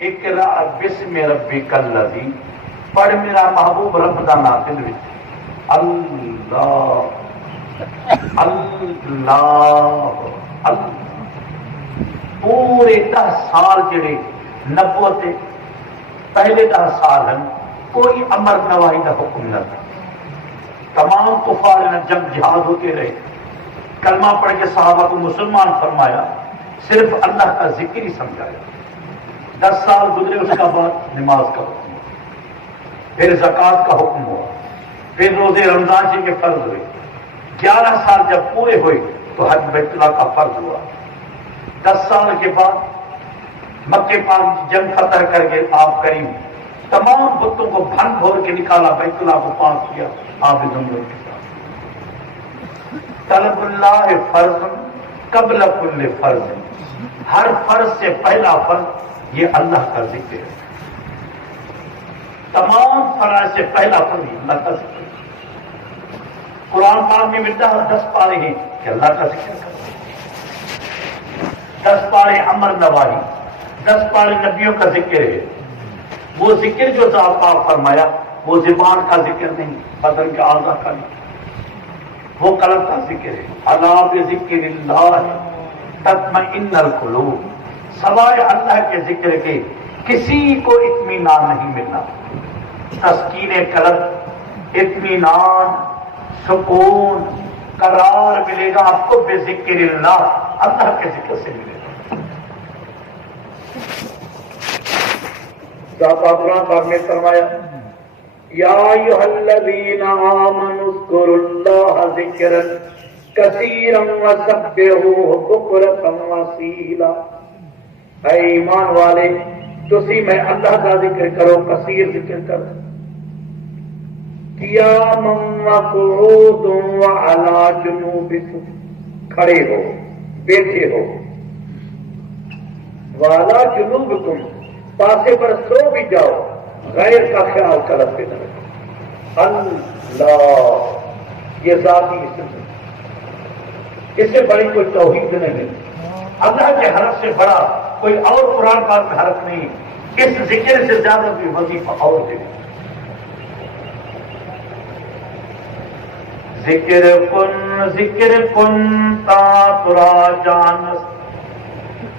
اقرا بسم ربک الذی، پڑھ میرا محبوب رب دا نام دل وچ، اللہ اللہ اللہ۔ پورے 10 سال جڑے نبوت پہلے 10 سال ہیں، کوئی امر نواہی کا حکم نہ تھا، تمام کفار نے جنگ جہاد ہوتے رہے، کلمہ پڑھ کے صحابہ کو مسلمان فرمایا، صرف اللہ کا ذکر ہی سمجھایا۔ 10 سال گزرے، اس کا بعد نماز کا حکم ہوا، پھر زکوٰۃ کا حکم ہوا، پھر روزے رمضان جی کے فرض ہوئے۔ 11 سال جب پورے ہوئے تو حج بیت اللہ کا فرض ہوا۔ 10 سال کے بعد مکے پاک جنگ فتح کر کے آپ کریم تمام بتوں کو بھن بھور کے نکالا، بیت اللہ کو پاک کیا آپ زمزم کے ساتھ۔ طلب اللہ فرض قبل کل فرض، ہر فرض سے پہلا فرض یہ اللہ کا ذکر ہے، تمام فرائض سے پہلا فرض اللہ کا ذکر ہے۔ قرآن پاک میں ملتا ہے 10 پارے ہیں کہ اللہ کا ذکر کرو، 10 پارے امر نواہی، 10 پارے نبیوں کا ذکر ہے۔ وہ ذکر جو آپ فرمایا وہ زبان کا ذکر نہیں، بدن کے اعضاء کا نہیں، وہ قلب کا ذکر ہے۔ الا بذکر اللہ تطمئن القلوب، سوائے اللہ کے ذکر کے کسی کو اطمینان نہیں ملنا، تسکین قلب، اطمینان، سکون، قرار ملے گا آپ کو بذکر اللہ، اللہ کے ذکر سے ملے گا۔ قرآن پاک میں فرمایا یا ایھا الذین آمنوا اذکروا اللہ ذکرا کثیرا وسبحوہ بکرۃ واصیلا، اے ایمان والے تسی میں اللہ کا ذکر کرو، کثیر ذکر کرو، قیاما وقعودا وعلی جنوبکم، کھڑے ہو، بیٹھے ہو، وعلی جنوبکم، پاسے پر سو بھی جاؤ، غیر کا خیال کرتے نہ رکھو۔ اللہ یہ ذاتی اسم ہے، اس سے بڑی کوئی توحید نہیں ہے، اللہ کے حرف سے بڑا کوئی اور قرآن پاک کا حرف نہیں، اس ذکر سے زیادہ کوئی وظیفہ اور نہیں۔ ذکر کن تا ترا جانس،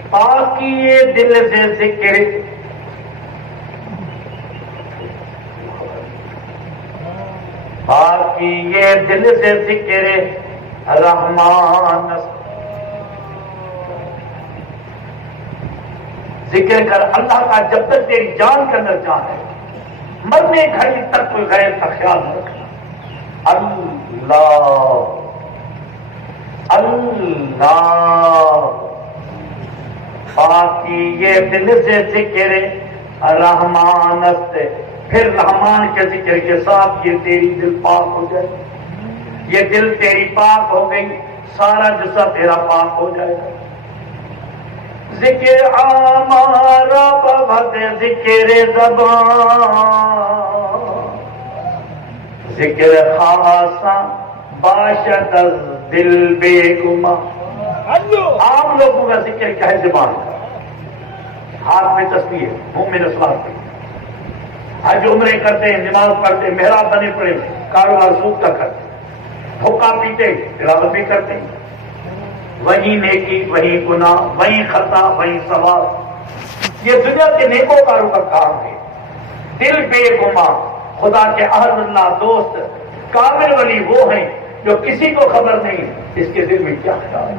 پاکی دل سے ذکر، باقی یہ دل سے ذکر رحمان، ذکر کر اللہ کا جب تک تیری جان کے اندر جان ہے، مرنے گھڑی تک کوئی غیر کا خیال نہ رکھنا۔ اللہ اللہ، باقی یہ دل سے ذکر رحمان سے، پھر رحمان کے ذکر کے ساتھ یہ تیری دل پاک ہو جائے، یہ دل تیری پاک ہو گئی، سارا جسم تیرا پاک ہو جائے گا۔ ذکر ہمارا بہت ذکر زبان، ذکر خاصا باشد از دل بے گما۔ عام لوگوں کا ذکر کیا ہے؟ زبان کا، ہاتھ میں تسبیح ہے، منہ میں نسوات ہے، حج عمرے کرتے ہیں، نماز پڑھتے ہیں، محراب بنے پڑے، کاروبار سود کا کرتے ہیں، حقہ پیتے، تلاوت بھی کرتے ہیں، وہی نیکی وہی گناہ، وہی خطا وہی ثواب، یہ دنیا کے نیکوکاروں کا کام ہے۔ دل بے گما، خدا کے اہل اللہ دوست کامل ولی وہ ہیں جو کسی کو خبر نہیں اس کے دل میں کیا خیال ہے۔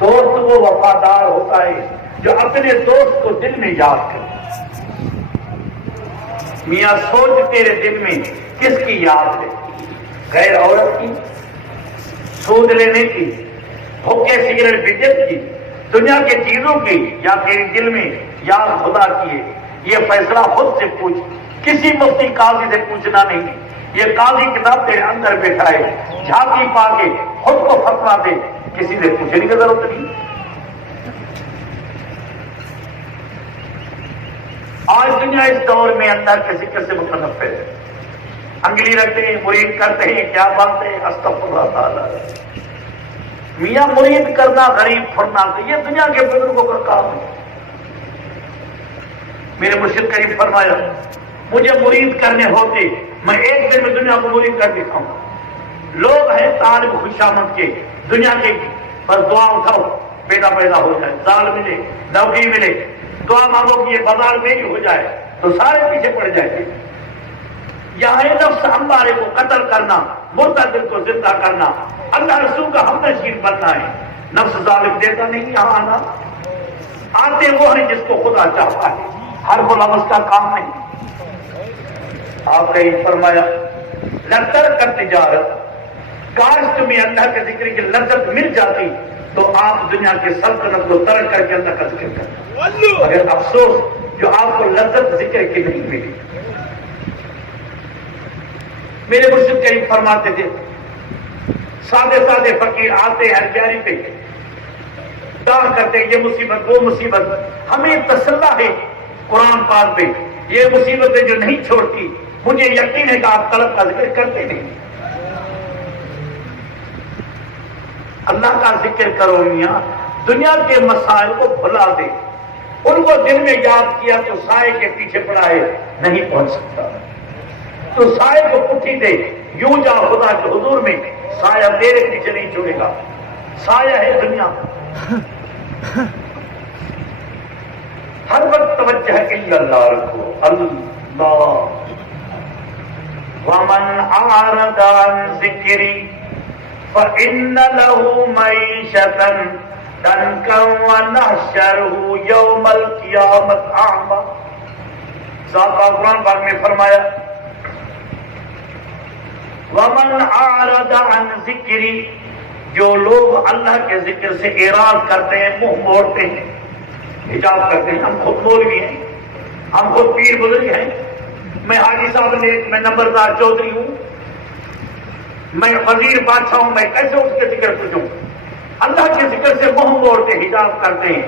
دوست وہ وفادار ہوتا ہے جو اپنے دوست کو دل میں یاد کرے۔ میاں سوچ تیرے دل میں کس کی یاد ہے؟ غیر عورت کی، سود لینے کی، حقے سگریٹ بدعت کی، دنیا کے چیزوں کی، یا تیرے دل میں یاد خدا کی ہے؟ یہ فیصلہ خود سے پوچھ، کسی مفتی قاضی سے پوچھنا نہیں۔ یہ قاضی کتاب تیرے اندر بیٹھا ہے، جھانکی پا کے خود کو فتوا دے، کسی سے پوچھنے کی ضرورت نہیں۔ آج دنیا اس دور میں اللہ کے ذکر سے متنفر ہے، انگلی رکھتے ہیں، مرید کرتے ہیں، کیا بانتے ہیں، استغفر اللہ تعالی۔ میاں مرید کرنا غریب پھرنا، یہ دنیا کے بزرگوں کا کام ہے۔ میرے مرشد کریم فرمایا مجھے مرید کرنے ہوتے میں ایک دن میں دنیا کو مرید کر دکھاؤں. لوگ ہیں طالب خوشامد کے دنیا کے، بس دعا اٹھاؤ بیٹا پیدا ہو جائے، زال ملے، نوکری ملے، دعا مانگو کہ یہ بازار میری ہو جائے، تو سارے پیچھے پڑ جائیں گے. یہاں نفس امارے کو قتل کرنا، مردہ دل کو زندہ کرنا، اللہ رسول کا ہم نشین بننا ہے. نفس ظالم دیتا نہیں یہاں آنا، آتے وہ ہیں جس کو خدا چاہتا ہے، ہر غلام اس کا کام نہیں. آپ نے فرمایا لذت کر تجارت، کاش تمہیں اللہ کے ذکر کی لذت مل جاتی تو آپ دنیا کی سلطنت کو ترک کر کے اللہ کا ذکر کرتے. مگر افسوس جو آپ کو لذت ذکر کی نہیں ملی. میرے مرشد کریم فرماتے تھے سادے سادے فقیر آتے ہیں ہر پہ دعا کرتے یہ مصیبت وہ مصیبت، ہمیں تسلی ہے قرآن پاک پہ یہ مصیبتیں جو نہیں چھوڑتی. مجھے یقین ہے کہ آپ طلب کا ذکر کرتے نہیں. اللہ کا ذکر کرو میاں، دنیا کے مسائل کو بھلا دے. ان کو دل میں یاد کیا تو سائے کے پیچھے پڑا ہے نہیں پہنچ سکتا. تو سائے کو پٹھی دے، یوں جا خدا کے حضور میں، سایہ میرے پیچھے نہیں چھوڑے گا. سایہ ہے دنیا، ہر وقت توجہ الا اللہ رکھو. اللہ ومن اعرض عن ذکری فإن له معیشة ضنکا ونحشره یوم القیامة اعمی. ذات قرآن پاک میں فرمایا ومن اعرض عن ذکری، جو لوگ اللہ کے ذکر سے اعراض کرتے ہیں، منہ موڑتے ہیں، حجاب کرتے ہیں. ہم خود مولوی ہیں، ہم خود پیر بزرگ ہیں، میں حاجی صاحب نے، میں نمبردار چودھری ہوں، میں وزیر بادشاہ ہوں، میں کیسے اس کے ذکر پوچھوں؟ اللہ کے ذکر سے منہ موڑتے حجاب کرتے ہیں.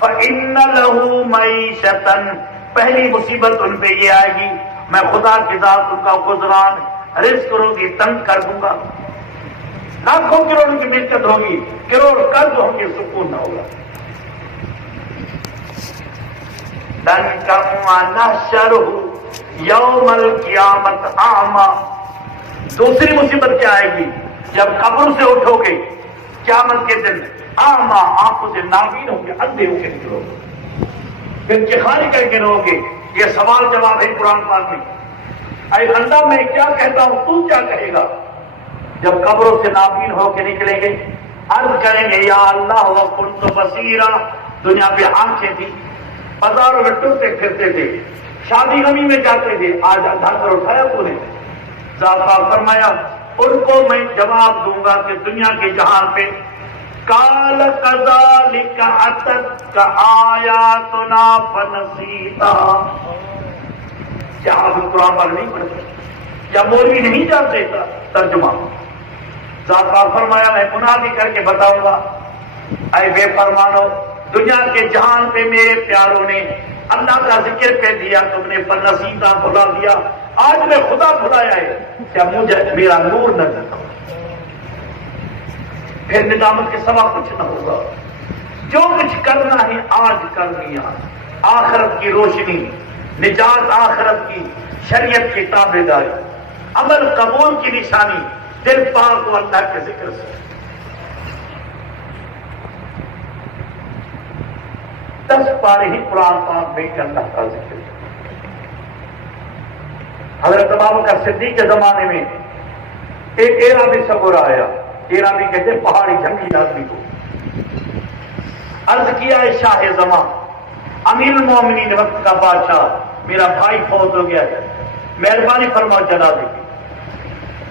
فإن له معیشة، پہلی مصیبت ان پہ یہ آئے گی میں خدا کی ذات ان کا گزران رزق روگی تنگ کر دوں گا. لاکھوں کروڑوں کی ملکت ہوگی، کروڑ قرض ہوں گے، سکون نہ ہوگا. ضنکا ونحشره یوم القیامت اعمی. دوسری مصیبت کیا آئے گی؟ جب قبر سے اٹھو گے قیامت کے دن، اعمی، آنکھوں سے نابین ہوں گے، اندھے ہو کے نکلو گے، پھر چخانے کر کے رہو گے. یہ سوال جواب ہے قرآن پاک میں. اے اللہ میں کیا کہتا ہوں، تو کیا کہے گا؟ جب قبروں سے نابین ہو کے نکلیں گے عرض کریں گے یا اللہ وکنت بصیرا. دنیا پہ آنکھیں تھی، بازاروں میں ٹرتے پھرتے تھے، شادی غمی میں جاتے تھے، آج اندھا کر اٹھایا تو نے. ذات فرمایا ان کو میں جواب دوں گا کہ دنیا کے جہان پہ کال کذالک اتتک آیاتنا فنسیتا. کیا آپ قرآن پر نہیں پڑھتے؟ یا مولوی نہیں جانتے ترجمہ؟ ذات فرمایا میں منادی کر کے بتاؤں گا اے بے فرمانو، دنیا کے جہان پہ میرے پیاروں نے اللہ کا ذکر پہ دیا، تم نے فنسیتا بھلا دیا. آج میں خدا بھلایا ہے، کیا مجھے میرا نور نہ دیتا؟ پھر ندامت کے سوا کچھ نہ ہوگا. جو کچھ کرنا ہے آج کر لیا. آخرت کی روشنی، نجات آخرت کی، شریعت کی تابع داری، عمل قبول کی نشانی، دل پاک و اللہ کے ذکر سے. 10 پارے ہی قرآن پاک میں اللہ کا ذکر. حضرت ابوبکر صدیق کے زمانے میں ایک عرابی صبر آیا. عرابی کہتے ہیں پہاڑی جنگلی آدمی کو. عرض کیا ہے شاہ زمان، امیر المومنین وقت کا بادشاہ، میرا بھائی فوت ہو گیا ہے، مہربانی فرماؤ جنازے کی.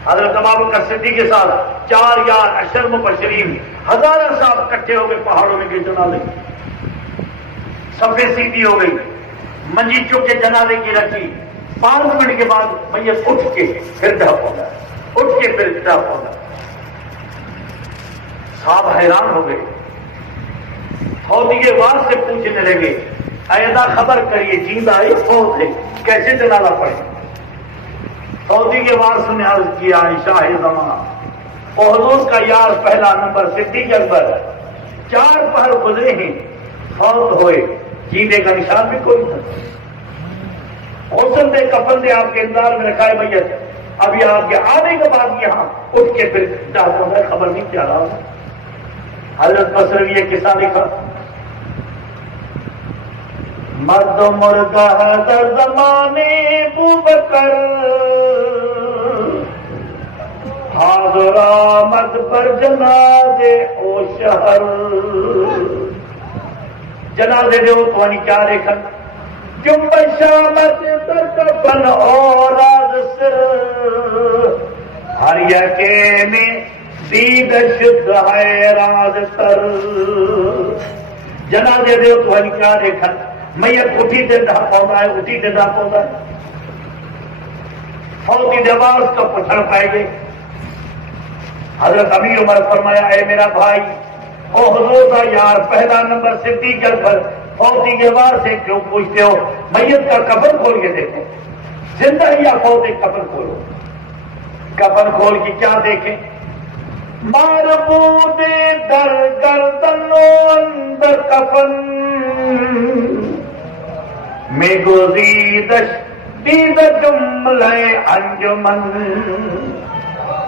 حضرت ابوبکر صدیق کے ساتھ 4 یار اشر مبشرین ہزاروں صاحب اکٹھے ہو گئے پہاڑوں میں گئے جنازے کی. صفیں سیدھی ہو گئی، منجی چک کے جنازے کی رکھی. 5 منٹ کے بعد میت اٹھ کے پھر ڈھپ ہو گیا، اٹھ کے پھر ڈھپ ہو گیا. صاحب حیران ہو گئے، فوتی کے بعد سے پوچھنے لگے ایدا خبر کریے جیندہ ہے فوت ہے، کیسے جنازہ پڑے؟ فوتی کے بعد سنے عرض کیا شاہ زمان، حضور کا یار پہلا نمبر صدیق اکبر، 4 پہر گزرے ہیں، فوت ہوئے، جینے کا نشان بھی کوئی نہیں. غسل دے کفن دے آپ کے انتظار میں رکھا ہے میت، ابھی آپ کے آنے کے بعد یہاں اٹھ کے پھر چاہتا ہے خبر نہیں کیا رہا۔ حضرت بصری یہ قصہ لکھا، مرد مردہ ہے در زمانے بوبکر، حاضر آمد پر جنازے او شہر۔ جنازے دے وہ تو کیا دیکھن، جنبش آمد در کفن اور راز سر، ہر یکے میں دید شد ہے راز تر۔ جنازے دے وہ تو کیا دیکھن، میت اٹھی دے دا پودا ہے، اٹھی دے دا پودا ہے، فوتی دیواز کا پچھڑ پائے گے۔ حضرت امیر عمر فرمایا، اے میرا بھائی، او حضور کا یار، پہلا نمبر صدیق اکبر، فوتی دیوار سے کیوں پوچھتے ہو؟ میت کا کفن کھول کے دیکھو، زندہ ہی یا فوت کفن کھولو۔ کفن کھول کے کیا دیکھیں؟ مربوط در گردن و اندر کفن، میں گزیدش دید جملہ انجمن۔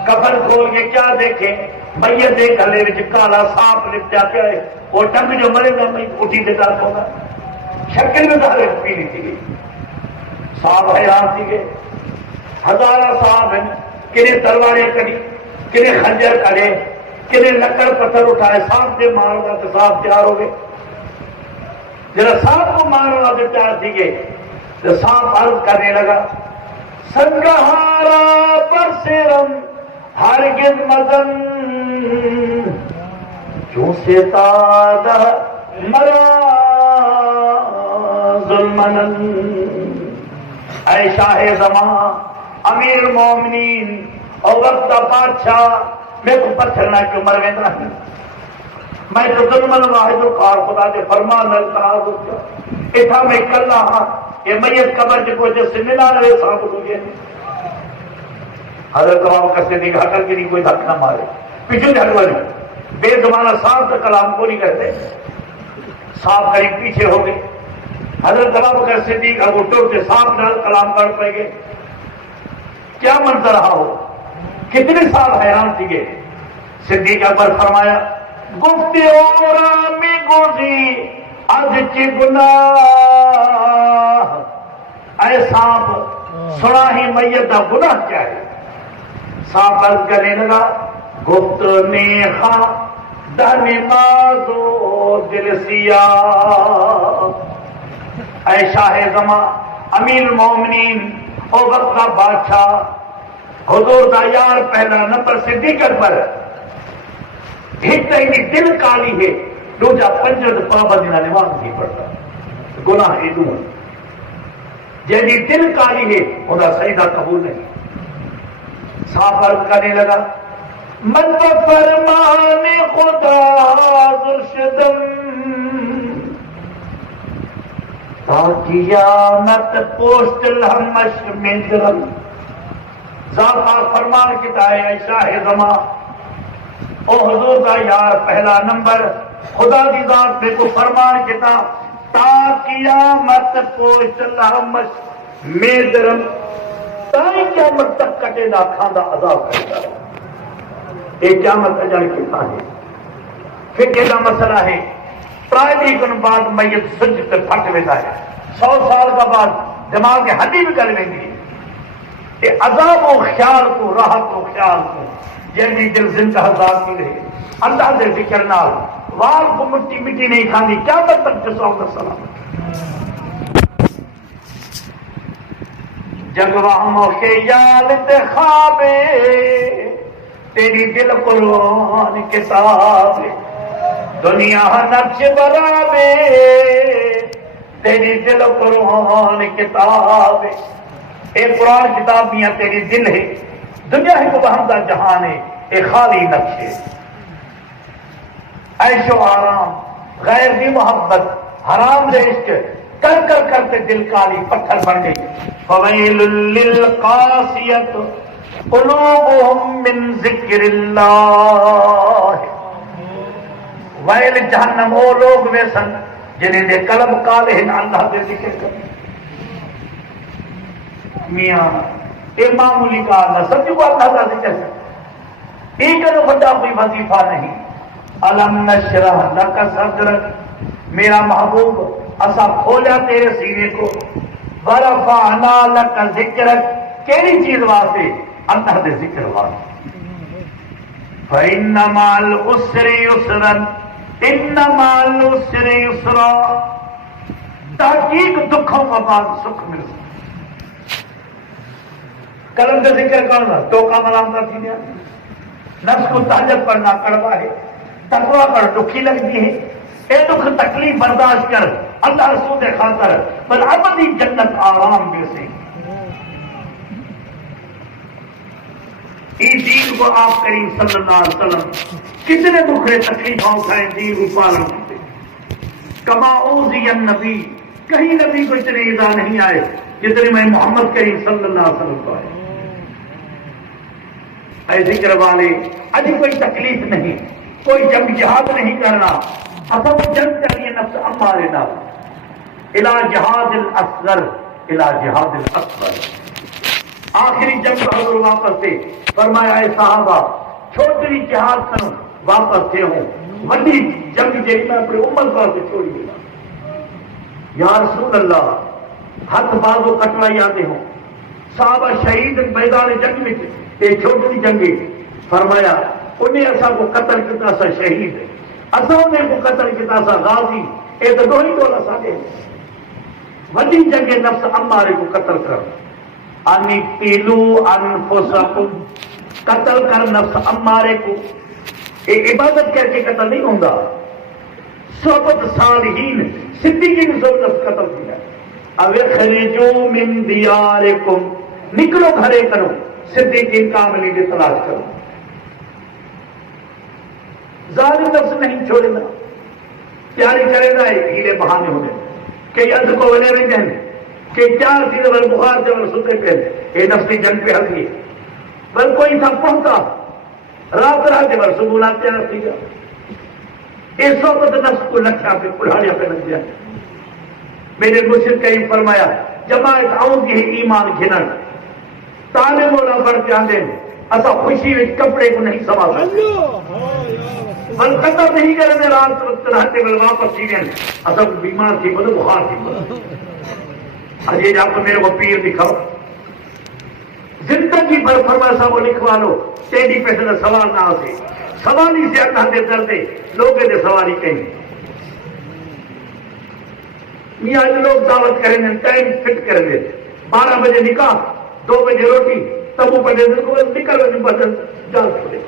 کفن کھول کے کیا دیکھیں؟ میت دے گلے وچ کالا سانپ لپٹا پیا ہے، وہ ٹنگ جو مرے گا میں اٹھی دے ڈال پاؤں گا، شکل میں دھارے پیلی تھی گئی۔ صاحب حیران تھی گئے، ہزارہ صاحب ہیں، کنے تلواریں کڑی، کنے خنجر کڑے، کنے لکڑ پتھر اٹھائے، سانپ دے مارو گا تو صاحب تیار ہو گئے۔ جب سانپ کو مارو گا تو تیار تھی گئے تو سانپ عرض کرنے لگا، سنگہارا برسرم ہرگز مزن، جو ستادہ مرا ظلمنن۔ اے شاہ زمان، امیر المومنین اور وقت بادشاہ، میں کو پتھر نہ کیوں مر گئے نہیں، میں تو ظلمن واحد القہار خدا دے فرمان القاعد اتھا میں کل ہاں یہ میت قبر جو کوئی جس سے ملا رہے ثابت ہو گئے۔ حضرت ابوبکر صدیق ہٹل کے نہیں کوئی دھک نہ مارے، پیچھے جھڑوا نہیں، بے زمانہ صاحب کا کلام کو نہیں کہتے، صاحب قریب پیچھے ہو گئے۔ حضرت ابوبکر صدیق ابو ٹوٹ سے صاحب نال کلام کر پائے گئے، کیا منظر رہا ہو، کتنے سال حیران تھی گئے۔ صدیق اکبر فرمایا، گفتے اورا میں گوزی از چی گناہ، اے صاحب سنا ہی میت دا گناہ کیا ہے؟ صاحب عرض کرنے لگا، گفت نیخا در نمازو دل سیاہ۔ اے شاہ زمان، امیر المومنین اور وقت کا بادشاہ، حضور دا یار پہلا نمبر صدیق اکبر، ایک تو ہی دل کالی ہے، دوجا پنجد پابندی نہ نماز نہیں پڑھتا، گناہ ہے دور، جیسے دل کالی ہے خدا سجدہ قبول نہیں۔ صاحب عرض کرنے لگا، من فرمان خدا درشدم، تا قیامت پوشت الہمش میں درم۔ ذات فرمان کتا ہے، اے شاہ زمان او حضور کا یار پہلا نمبر، خدا کی ذات میں تو فرمان کتا، تا قیامت پوشت الہمش میں درم، تائی قیامت تک کٹے نہ کھاندہ عذاب کرتا ہے۔ ایک قیامت اجل کتا ہے، پھر کہنا مسئلہ ہے، پرائدی کن بعد میت سجد سے پھٹ لیتا ہے، 100 سال کا بعد دماغ کے ہڈی بھی کر لیں گی، یہ عذاب و خیال کو، راحت و خیال کو، جیسے دل زندہ ذات کی رہے، اللہ سے فکر نال، وال کو مٹی مٹی نہیں کھاندی، قیامت تک جسوں کا سلام۔ جگواموں کے یال خوابے، تیری دل قرآن کتاب، دنیا نقش برابے، تیری دل قرآن کتاب۔ ایک قرآن کتاب میاں تیری دل ہے، دنیا ہے کو بہمدہ جہان ہے، ایک خالی نقش ہے، عیش و آرام، غیر دی محبت، حرام عشق کر کر کرتے دل کالی پتھر بن گئی۔ فویل للقاسیۃ قلوبهم من ذکر اللہ، ویل جہنم وہ لوگ ویسن جنہیں دے قلب کالے ہیں اللہ دے ذکر کر۔ میاں یہ معمولی کار نہ سمجھو کو اللہ کا ذکر ہے، ایک بڑا کوئی وظیفہ نہیں۔ الم نشرح لک صدرک، میرا محبوب اسا کھولا تیرے سینے کو، ورفعنا لک ذکرک، کیڑی چیز واسطے؟ اللہ دے ذکر واسطے۔ فإن مع العسر يسرا، إن مع العسر يسرا، تحقیق دکھوں کا بعد سکھ مل سکتا۔ قلم کا ذکر کرنا ٹوکا ملامتا تھی دیا، نفس کو تہجد پڑھنا کڑوا ہے، تقوی پر دکھی لگتی ہے، اے دکھ تکلیف برداشت کر اللہ رسول دے خاطر بل ابدی جنت آرام دے سے۔ اس دین کو آپ کریم صلی اللہ علیہ وسلم کتنے دکھڑے تکلیفوں اٹھائے، دین کو پالن کیتے۔ کما اوذی النبی، کہیں نبی کو اتنے ایذا نہیں آئے جتنے میں محمد کریم صلی اللہ علیہ وسلم کو آئے۔ اے ذکر والے، اج کوئی تکلیف نہیں، کوئی جنگ جہاد نہیں کرنا، اصل جنگ کرنی نفس امارے نہ الی جہاد الاصغر، الی جہاد الاکبر۔ آخری جنگ حضور واپس تھے، فرمایا اے صحابہ چھوٹی جہاد کرو واپس تھے ہوں، وڈی جنگ جیڑی میں اپنی امت واسطے چھوڑی دیا۔ یا رسول اللہ ہاتھ بازو کٹوائی آتے ہوں، صحابہ شہید میدان جنگ میں یہ چھوٹی جنگی، فرمایا انہیں ایسا کو قتل کتا سا شہید، ایسا انہیں کو قتل کتا سا غازی، یہ تو دو ہی ڈولا ساڑے وڈی جنگ نفس امارے کو قتل کر، انی تیلو انفسکم، قتل کر نفس امارے کو، یہ عبادت کر کے قتل نہیں ہوگا، صحبت صالحین صدیقین صحبت قتل کیا۔ اب خرجو من دیارکم، نکلو گھرے کرو، صدیقین کاملی کی تلاش کرو۔ ظالم نفس نہیں چھوڑے گا، تیاری کرے گا، ہیلے بہانے ہونے کہ ید کو ولے رہیں گے کہ چار چیز بل بخار سے بل ستے پہ یہ نفسی جنگ پہ حل دیے، بل کوئی تھا پہنچا رات رات کے بل سبولا تیار تھی گا، اس وقت نفس کو لکھا پہ کڑھاڑیا پہ لگ جائے۔ میرے مرشد کریم فرمایا جماعت آؤں کی ایمان گھنن تانے مولا بڑھ کے آندے ایسا خوشی میں کپڑے کو نہیں سما سکتے، بل قطع نہیں کرنے رات وقت رہتے بل واپس سینے ایسا بیمار تھی بل بخار تھی، آج یہ جا کر میرے کو پیر دکھاؤ، زندگی بھر فرمایا صاحب لکھوا لو، تیری پیسے نہ سوال نہ آسے، سوالی سے اللہ دے دردے لوگے دے سوالی کہیں۔ میاں لوگ دعوت کریں گے، ٹائم فٹ کریں گے، 12 بجے نکاح، 2 بجے روٹی، تب اوپر دن کو نکل بدل جال چھوڑے۔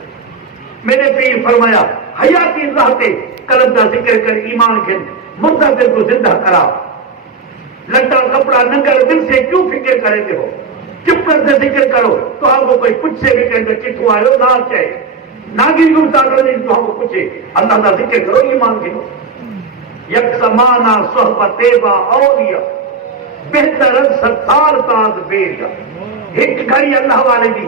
میرے پیر فرمایا حیاتی راہتے قلب کا ذکر کر ایمان کھن، مردہ دل کو زندہ کرا، لٹا کپڑا ننگر دل سے کیوں فکر کرے گے ہو، چپ کر سے ذکر کرو تو آپ کو کوئی پوچھ سے بھی کہیں گے کتوں آئے ہو، نہ چاہے ناگی کو اتار نہیں تو آپ کو پوچھے، اللہ کا ذکر کرو ایمان کھنو۔ یک زمانہ صحبت با اولیاء بہتر ستار تاز بیریا، ایک گھڑی اللہ والے دی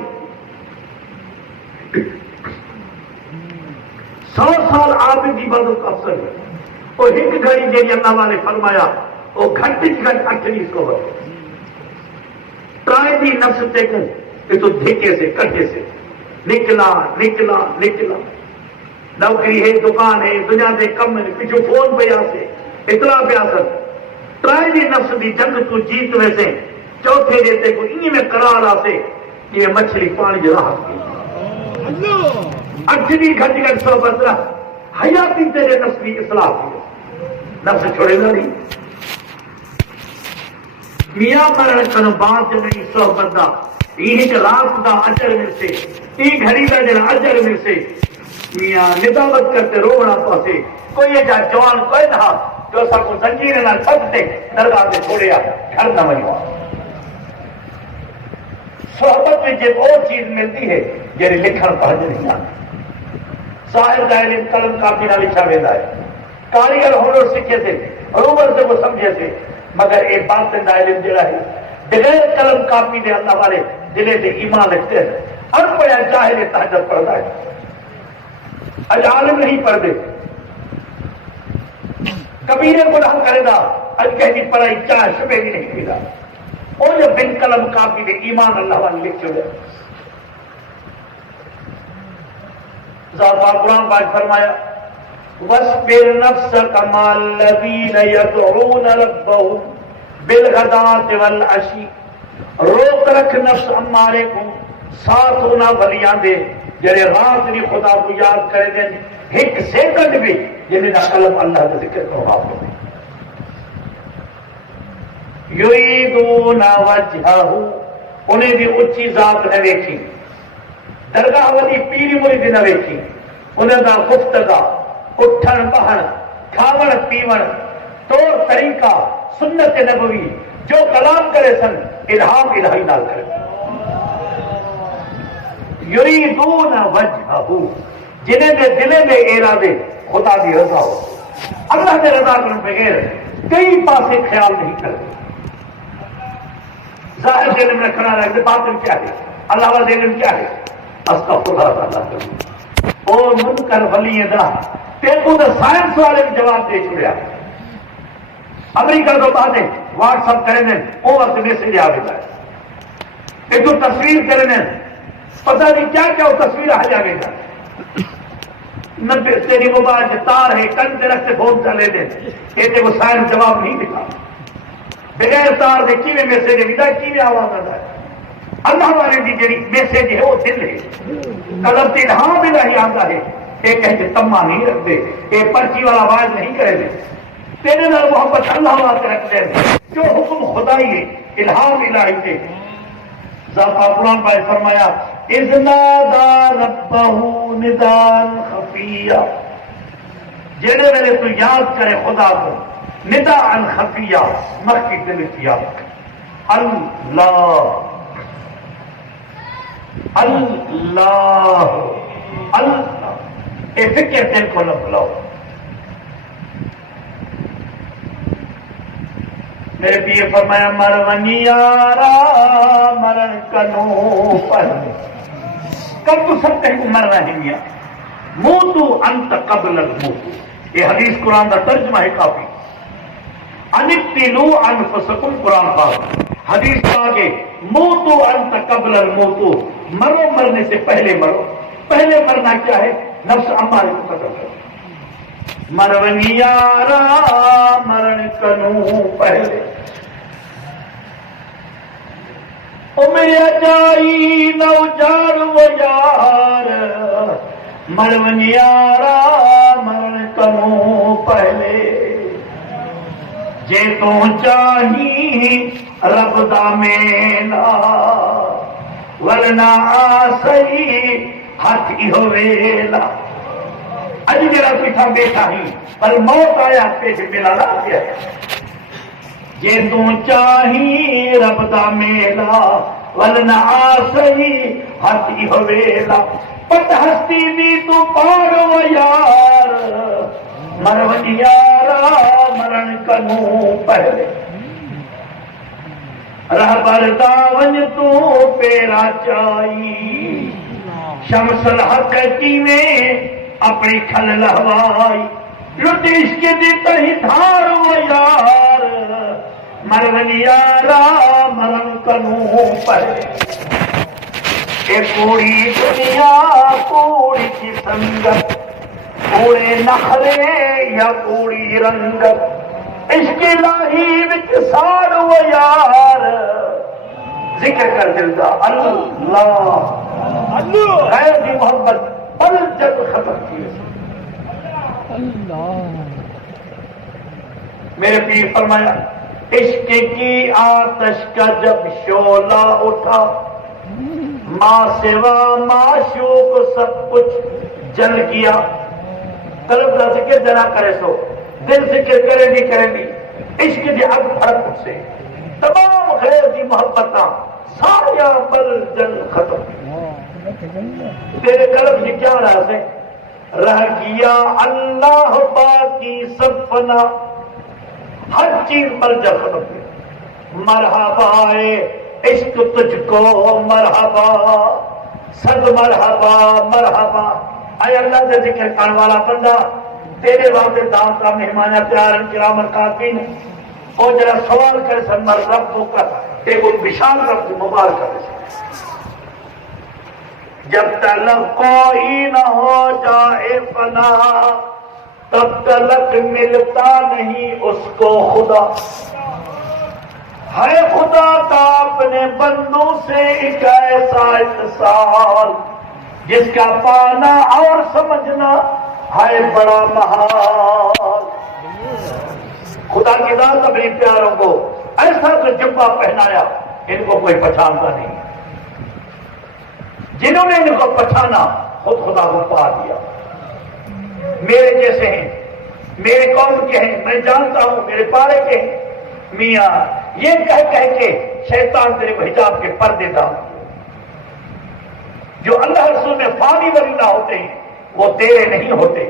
100 سال عابد کی بدل کا افسر ہے، اور ایک گھڑی جیلی اللہ والے فرمایا وہ گھٹ 28 کو بڑھ ٹرائی دی نفس ٹیکن کہ تو دھیکے سے کٹے سے نکلا نکلا نکلا، نوکری ہے، دکان ہے، دنیا دے کم ہے، پیچھو فون پہ آسے اطلاع پہ آسر ٹرائی دی نفس دی جنگ تو جیت ویسے چوتھے دیتے کو انہی میں قرار آسے کہ یہ مچھلی پانی جو راہ کی 8 گھنٹے کا صحبت رہا، حیاتی تیرے نفس کی اصلاح کی، نفس چھوڑے گا نہیں۔ میاں مرن کنو بات نہیں صحبت دا، یہ رات دا اجر مل سے، یہ گھڑی دا جن اجر مل سے، میاں ندامت کرتے رونا پاسے، کوئی جا جوان کوئی نہ جو سا کو زنجیر نہ چھتے درگاہ سے چھوڑیا گھر نہ ونجوا۔ صحبت میں جب اور چیز ملتی ہے جیسے لکھن پڑھ نہیں آتی، صاحب کا علم قلم کاپی نہ لکھا ویسا ہے، کاریگر ہنر سکھے سے عمر سے وہ سمجھے سے، مگر یہ باطن دا علم جڑا ہے بغیر قلم کاپی دے اللہ والے دلے سے ایمان رکھتے ہیں۔ ان پڑھا جاہل تہجد پڑھتا ہے، اج عالم نہیں پڑھتے، کبیرے گناہ کرے گا، اج کہہ دی پڑھائی چاہ شبے بھی نہیں ملا، وہ جو بن قلم کافی دے ایمان اللہ والے لکھ چھوڑے. ذات قرآن پاک فرمایا وَاصْبِرْ نَفْسَكَ مَعَ الَّذِينَ يَدْعُونَ رَبَّهُمْ بِالْغَدَاةِ وَالْعَشِيِّ. روک رکھ نفس ہمارے کو ساتھ ہونا ولیاں دے جڑے رات بھی خدا کو یاد کرے دیں ایک سیکنڈ بھی جنہیں نہ قلم اللہ کا ذکر کرو آپ کو. یریدون وجہہ انہیں بھی اچھی ذات نہ ویکھی درگاہ والی پیری مرید نہ ویکھی انہیں دا گفتگا اٹھن بہن کھاون پیون طور طریقہ سنت نبوی جو کلام کرے سن الہام الہی نال کرے. یریدون وجہہ جنہیں دے دلے میں ارادے خدا دی رضا ہو اللہ دے رضا کرنے بغیر کئی پاسے خیال نہیں کرتے. ظاہر دل میں رکھنا رکھتے باطن کیا ہے اللہ والا دل میں کیا ہے استغفر اللہ اور منکر ولی دا تیرے تو سائنس والے بھی جواب دے چھوڑیا. امریکہ تو باتیں واٹس اپ کریں وہ وقت میسج آ گیا ایک تو تصویر کریں پتہ نہیں کیا کیا وہ تصویر آ جائے گا نبے تیری موبائل سے تار ہے کن سے رکھتے فون کر لے دیں یہ وہ سائنس جواب نہیں دکھا بغیر تار دے کی میسج ہے کی آواز آتا ہے. اللہ والے کی جی میسج ہے وہ دل ہے قلم سے الہام بھی نہیں آتا ہے یہ کہیں تما نہیں رکھتے یہ پرچی والا آواز نہیں کرے دے تیرے نال محبت اللہ واسطے رکھ دیں جو حکم خدائی ہے الہام الہی سے. ذات قرآن پاک فرمایا اذ نادى ربه نداء خفيا جڑے ویلے تو یاد کرے خدا کو نداء خفيا مخفی دل کیا اللہ اللہ اللہ اے فکر دل کو نہ بلاؤ. میرے پیے فرمایا مرونی یارا مرن کنو پر کب تو سب کہیں کو مر رہے ہیں موتو انت قبل الموت. یہ حدیث قرآن کا ترجمہ ہے کافی. انقتلوا انفسکم قرآن پاک حدیث آگے موتو انت قبل الموت مرو مرنے سے پہلے مرو. پہلے مرنا کیا ہے نفس امارے کو قتل کرو. مرونی یارا مرن کنو پہلے او میرے جائی نو جار و یار مرون یارا مرن کنو پہلے جے تو چاہی رب دا مینا ورنہ آسئی ہاتھ ہی ہوئیلا. اج میرا پیٹھا بیٹھا ہی پر موت آیا پیچھے ملا نہ کیا جے تو چاہی رب دا میلا ولنا آسئی ہاتھی ہویلا پت ہستی دی تو پاڑو یار مرون یارا مرن کنو پہلے رہ برداون تو پیرا چائی شمس الحق کی میں اپنی کھل لہوائی لٹیش کے دیتا ہی دھار و یار مرون یارا مرن کنو پہلے. اے کوڑی دنیا کوڑی کی سنگت کوڑے نخرے یا کوڑی رنگت عشق الہی وچ سار و یار ذکر کر دل دا اللہ غیر دی محبت پل جب ختم کی. میرے پیر فرمایا عشق کی آتش کا جب شعلہ اٹھا ماں سوا معشوق سب کچھ جل گیا. قلب کا ذکر جنا کرے سو دل ذکر کرے نہیں کرے نہیں عشق دی اگ فرق سے تمام غیر دی محبت سارا بل جل ختم. تیرے قلب سے کیا راز ہے رہ گیا اللہ باقی سب فنا ہر چیز پر جل ختم ہے. مرحبا عشق تجھ کو مرحبا صد مرحبا مرحبا. اے اللہ سے ذکر کرنے والا بندہ تیرے واسطے دعوت کا مہمان پیار کرام کاتین اور جرا سوال کرے سن مر رب کا ایک ان بشان رب کو مبارک کرے سن جب تلک کوئی نہ ہو جائے فنا تب تلک ملتا نہیں اس کو خدا ہے خدا کا اپنے بندوں سے ایک ایسا اتصال جس کا پانا اور سمجھنا ہے بڑا محال خدا کی ذات اپنے پیاروں کو ایسا تو جبہ پہنایا ان کو کوئی پہچانتا نہیں جنہوں نے ان کو پہچانا خود خدا کو پا دیا میرے جیسے ہیں میرے قوم کے ہیں میں جانتا ہوں میرے پارے کے ہیں میاں یہ کہہ کے شیطان تیرے کو حجاب کے پردے ڈالتے جو اللہ رسول میں فانی ولیدہ ہوتے ہیں وہ تیرے نہیں ہوتے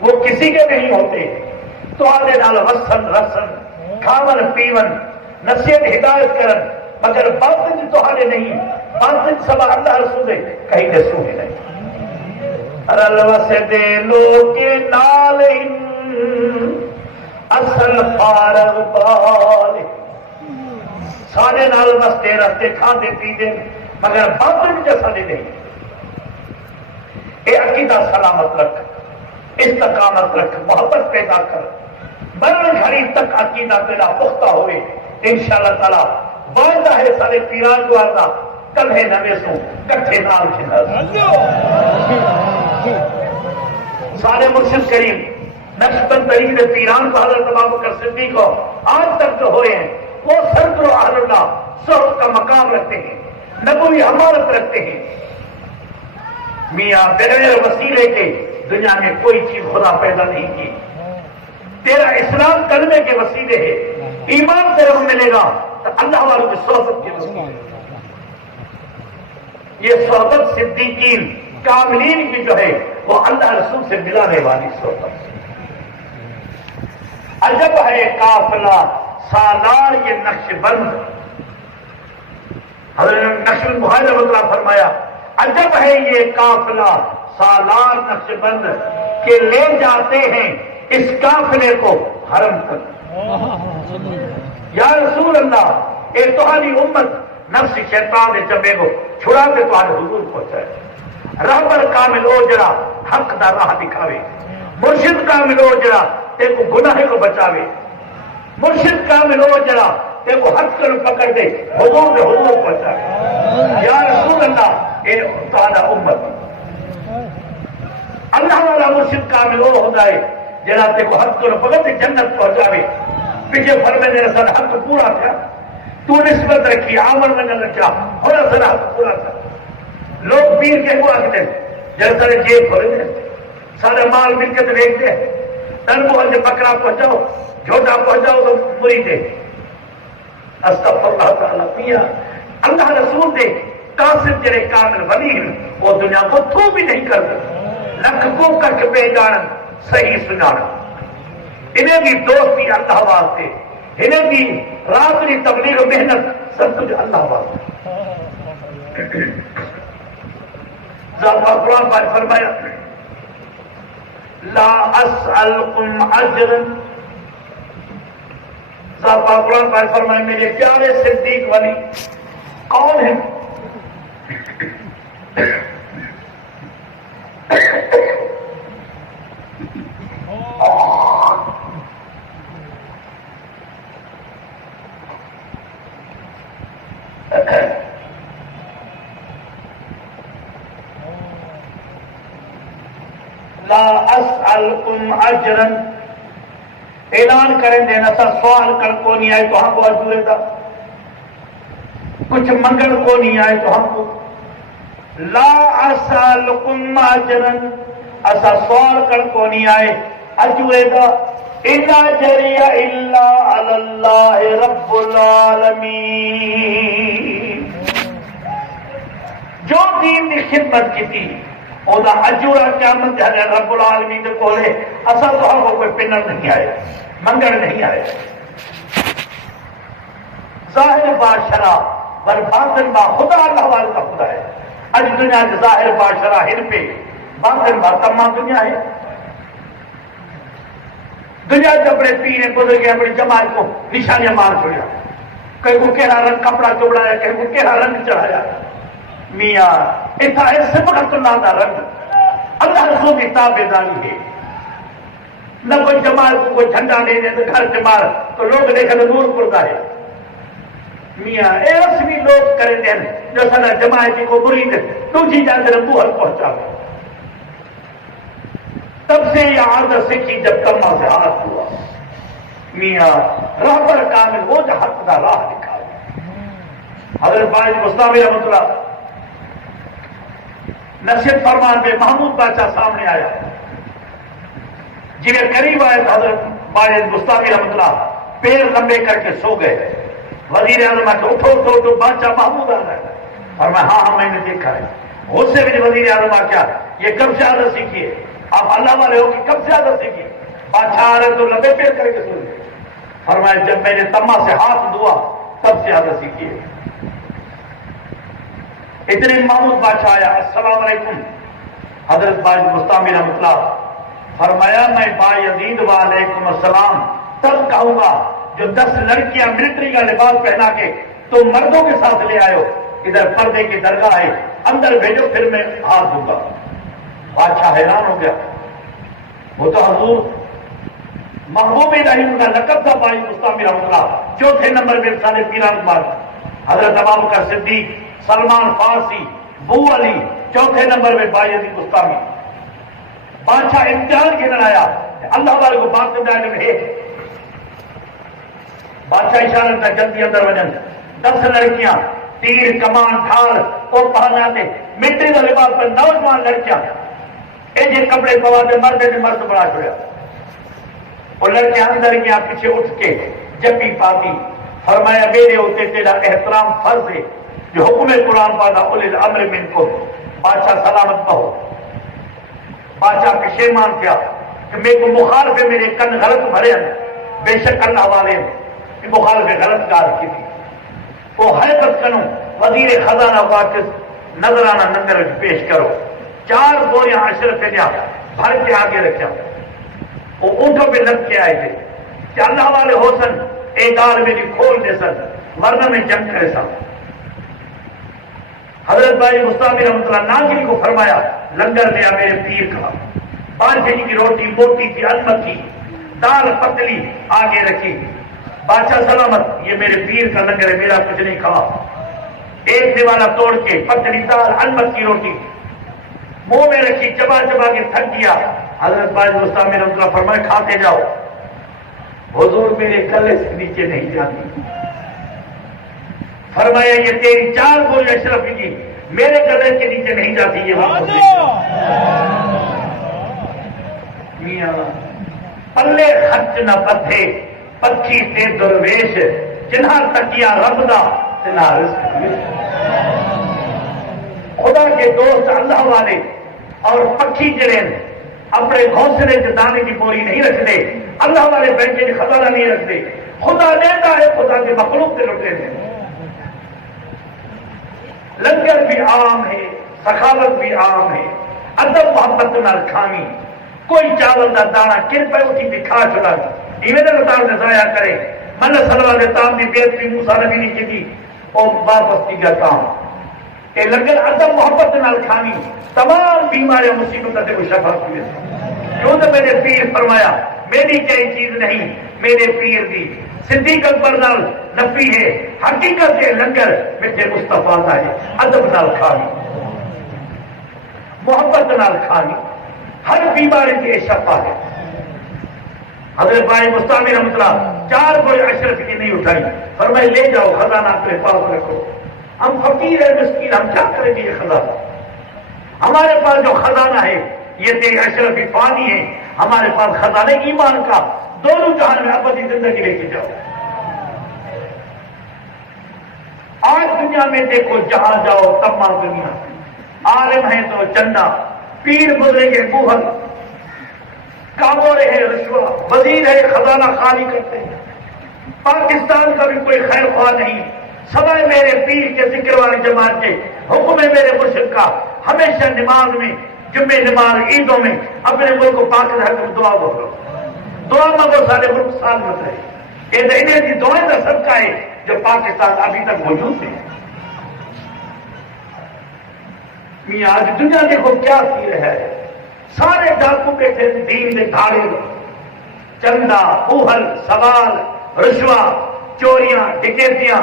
وہ کسی کے نہیں ہوتے تو آدھے نال وسن رسن کھاون پیون نصیحت ہدایت کرن مگر باطن تو آدھے نہیں باطن سب اللہ رسول کہیں دے سوہے نہیں الوسے دے لوگ نال اصل فارغ بال سارے نال وستے رستے کھاندے پیندے مگر باطن جیسا نہیں اے عقیدہ سلامت رکھ استقامت رکھ محبت پیدا کر مرن گھڑی تک عقیدہ پیدا پختہ ہوئے انشاءاللہ تعالی وعدہ ہے سارے پیران جو آتا کل ہے نویسوں کٹھے نال کھنر سارے مرشد کریم نقشبند ترین پیران کو حضرت ابوبکر صدیق کو آج تک جو ہوئے ہیں وہ سرکر و اہل اللہ صحبت کا مقام رکھتے ہیں نبوی امانت رکھتے ہیں میاں بغیر وسیلے کے دنیا میں کوئی چیز خدا پیدا نہیں کی تیرا اسلام کلمے کے وسیلے ہے ایمان تیرے کو ملے گا تو اللہ والوں کی صحبت کے وسیلے یہ صحبت صدیقین کاملین کی جو ہے وہ اللہ رسول سے ملانے والی صحبت عجب ہے قافلہ سالار یہ نقش بند حضرت نقش المحاجر اللہ فرمایا عجب ہے یہ قافلہ سالار نقش بند کہ لے جاتے ہیں اس قافلے کو حرم تک یا رسول اللہ اے تمہاری امت نفس شیطان نے جبے کو چھڑا کے تمہارے حضور پہنچائے رہبر کامل اوجرا حق دا راہ دکھاوے مرشد کامل اوجرا تے کو گناہ کو بچاوے مرشد کامل اوجرا تے کو حق کر پکڑ دے حضور دے حضور پہنچائے یا رسول اللہ اے تمہارا امت اللہ والا مرشد کامل وہ ہوتا ہے جنا تے کو حق کر پکڑ دے جنت پہنچاوے پیچھے فرمے نے رسول حق پورا تھا تو نسبت رکھی عامر میں نہ رکھا اور رسول حق پورا تھا لوگ پیر کے کو آگتے ہیں جب سارے جیب کھولے دے سارے مال مل کے تو دیکھتے ہیں تن کو جو بکرا پہنچاؤ جھوٹا پہنچاؤ تو مری دے استغفر اللہ تعالیٰ پیا اللہ رسول دے قاسم جرے کامل ولی ہیں وہ دنیا کو تو بھی نہیں کرتے لکھ کو کر پہ جانا صحیح سنانا انہیں بھی دوستی اللہ واسطے انہیں بھی راتری تبلیغ محنت سب کچھ اللہ واسطے قرآن پر فرمایا لا اسألکم اجرا قرآن پر فرمایا میرے پیارے صدیق ولی کون ہیں لا اسألکم اجرا اعلان کریں دینا سا سوال کر کو نہیں آئے تو ہم کو اجورے دا کچھ منگل کو نہیں آئے تو ہم کو لا اسألکم اجرا ایسا سوال کر کو نہیں آئے اجورے دا ان اجری الا علی اللہ رب العالمین جو دین کی خدمت کی تھی اوہ اجورا قیامت ہے رب العالمین دے کولے اصل تو ہم کو کوئی پنر نہیں آئے منگل نہیں آئے ظاہر باشرہ ور باطن با خدا اللہ والے کا خدا ہے اج دنیا کے ظاہر باشرہ ہن پہ باطن با تمام دنیا ہے دنیا کے اپنے پیر گزر کے اپنی جماعت کو نشانیاں مار چھوڑیا، کہیں کو کہڑا رنگ کپڑا چوڑایا، کہیں کو کہڑا رنگ چڑھایا. میاں اتنا ہے سبقت اللہ کا رنگ، اللہ رسول کی تابعداری ہے. نہ کوئی جماعت کو کوئی جھنڈا دے دے تو گھر سے مار تو لوگ دیکھیں نور پڑتا ہے. میاں اے رسمی لوگ کریں دیں جو سنا جماعتی کو مرید دوسری جاتے بوہر پہنچا گئے. تب سے یہ عادت سیکھی جب کلمہ سے ہاتھ ہوا. میاں راہ پر کامل وہ جو حق کا راہ دکھا. حضرت باج مستعمل رحمۃ اللہ نصیحت فرمان میں محمود بادشاہ سامنے آیا، جنہیں قریب آئے تو حضرت باج مستعمل رحمۃ اللہ پیر لمبے کر کے سو گئے. وزیر اعظم کہ اٹھو اٹھو اٹھو بادشاہ محمود آ رہا ہے. اور میں ہاں میں نے دیکھا ہے. غصے میں وزیر اعظم کیا یہ کب سے عادت سیکھی ہے؟ آپ اللہ والے ہو کہ کب سے عادت سیکھی؟ بادشاہ آ رہے تو لمبے پیر کر کے سو گئے. فرمایا جب میں نے تما سے ہاتھ دھوا تب سے عادت سیکھی ہے. اتنے محمود بادشاہ آیا، السلام علیکم. حضرت باج مستعمل رحمۃ اللہ فرمایا میں با یزید وعلیکم السلام تب کہوں گا جو 10 لڑکیاں ملٹری کا لباس پہنا کے تم مردوں کے ساتھ لے آئے ہو، ادھر پردے کی درگاہ ہے اندر بھیجو پھر میں ہاتھ دوں گا. بادشاہ حیران ہو گیا. وہ تو حضور محبوب رحیم کا لقب تھا باج مستعمل رحمۃ اللہ. چوتھے نمبر میں سارے پیران بعد حضرت ابوبکر صدیق، سلمان فارسی، بو علی، چوتھے نمبر میں باج مستعمل. بادشاہ امتحان کھیلنے آیا اللہ والے کو بات سمجھانے میں ہے. بادشاہ اشارہ تھا جلدی اندر وجن. 10 لڑکیاں تیر کمان ڈھال اور پہناتے مٹی کا لباس پر نوجوان لڑکیاں ایسے کپڑے پواتے مرد نے مرد بڑا چھوڑا. وہ لڑکیاں اندر گیا پیچھے اٹھ کے جبی پاتی. فرمایا میرے ہوتے تیرا احترام فرض ہے جو حکم قرآن پاتا اولی الامر منکم. بادشاہ سلامت کہو. بادشاہ پشیمان کیا کہ میرے کو مخالف میرے کن غلط بھرے ہیں. بے شک اللہ والے مخالف غلط کار کی تھی. وہ حرکت کنو وزیر خزانہ واقف نظرانہ نظر پیش کرو. 4 بوریاں اشرف دیا بھر کے آگے رکھا. وہ اونٹوں پہ لگ کے آئے تھے کہ اللہ والے ہو سن ایک آر میری کھول دے سن ورنہ میں جنگ کرے سن. حضرت بائی مستعمل رحمۃ اللہ ناگری کو فرمایا لنگر لیا میرے پیر کا. 5 جنی کی روٹی موٹی تھی المت تھی، دال پتلی آگے رکھی. بادشاہ سلامت یہ میرے پیر کا لنگر ہے میرا کچھ نہیں کھا. ایک دیوالا توڑ کے پتلی دال المت کی روٹی منہ میں رکھی، چبا چبا کے تھک گیا. حضرت باج مستعمل رحمۃ اللہ فرمائے کھاتے جاؤ. حضور میرے گلے سے نیچے نہیں جاتی. فرمایا یہ تیری 4 بوری اشرف کی میرے گلے کے نیچے نہیں جاتی. یہ میاں پلے خرچ نہ بدھے پکھی تے درویش جنہاں تکیا رب دا تنہا رزق. خدا کے دوست اللہ والے اور پکھی جڑے اپنے گھونسلے سے دانے کی بوری نہیں رکھتے. اللہ والے بینکے کے خزانہ نہیں رکھتے. خدا لیتا ہے خدا کے مخلوق سے لٹے ہیں. لنگر بھی عام ہے، سخاوت بھی عام ہے. ادب محبت نال کھانی. کوئی چاول کا دانا کن پہ اٹھی بھی کھا چلا نے ضائع کرے. من صلی اللہ تام کی بےعزتی موسیٰ نبی نے کی تھی اور واپس کی گیا کام. کہ لنگر ادب محبت نال کھانی تمام بیماریاں مصیبتوں سے شفا ہوئے. کیوں تو میرے پیر فرمایا میری کوئی چیز نہیں میرے پیر دی. صدیق اکبر نال نفی ہے حقیقت ہے لنگر میٹھے مصطفیٰ کا ہے. ادب نال کھانی، محبت نال کھانی، ہر بیماری کی شفا ہے. حضرت بھائی مستعمل رحمۃ اللہ 4 بوری اشرف کی نہیں اٹھائی. فرمائے لے جاؤ خزانہ اپنے پاس رکھو. ہم فقیر ہیں مسکین، ہم کیا کریں گے یہ خزانہ؟ ہمارے پاس جو خزانہ ہے یہ تیری اشرفی پانی ہے. ہمارے پاس خزانے ایمان کا دونوں جہان میں ابدی زندگی لے کے جاؤ. آج دنیا میں دیکھو جہاں جاؤ تمام دنیا عالم ہے تو چندہ، پیر گزرے گے بوہر، کاموں رہے رشوت، وزیر ہے خزانہ خالی کرتے ہیں. پاکستان کا بھی کوئی خیر خواہ نہیں سوائے میرے پیر کے ذکر والی جماعت کے حکم ہے میرے مرشد کا. ہمیشہ نماز میں، جمعے نماز، عیدوں میں اپنے ملک کو پاک رہ کر دعا کرو. دعا مانگو سارے ملک سالمت رہے. انہیں کی دعائیں کا صدقہ ہے جو پاکستان ابھی تک موجود ہے. میاں آج دنیا دیکھو کیا کی رہا ہے. سارے ڈاکو بیٹھے دین کے دھاڑے چندہ اوہل سوال رشوہ چوریاں ڈکیتیاں.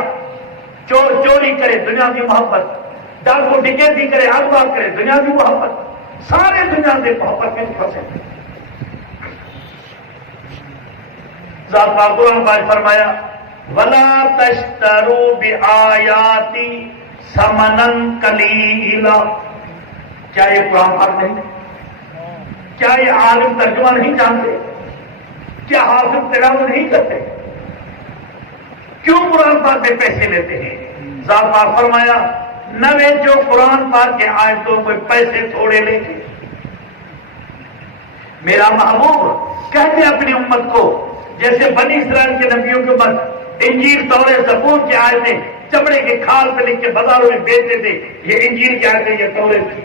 چور چوری کرے دنیا کی محبت, ڈاکو ڈکیتی کرے اغوا کرے دنیا کی محبت. سارے دنیا کے محبت میں پھنسے. ذات پاک قرآن پاک فرمایا وَلَا تَشْتَرُوا بِآيَاتِي ثَمَنًا قَلِيلًا. کیا یہ قرآن پاک نہیں؟ کیا یہ عالم ترجمہ نہیں جانتے؟ کیا حافظ تلاوت نہیں کرتے؟ کیوں قرآن پاک میں پیسے لیتے ہیں؟ ذات پاک فرمایا نہ جو قرآن پاک کے آیتوں میں پیسے تھوڑے لیں گے. میرا محبوب کہتے اپنی امت کو جیسے بنی اسرائیل کے نبیوں کے اوپر انجیل تورات زبور کی آیتیں چمڑے کے کھال پہ لکھ کے بازاروں میں بیچتے تھے, یہ انجیل کی آیتیں یہ تورات کی.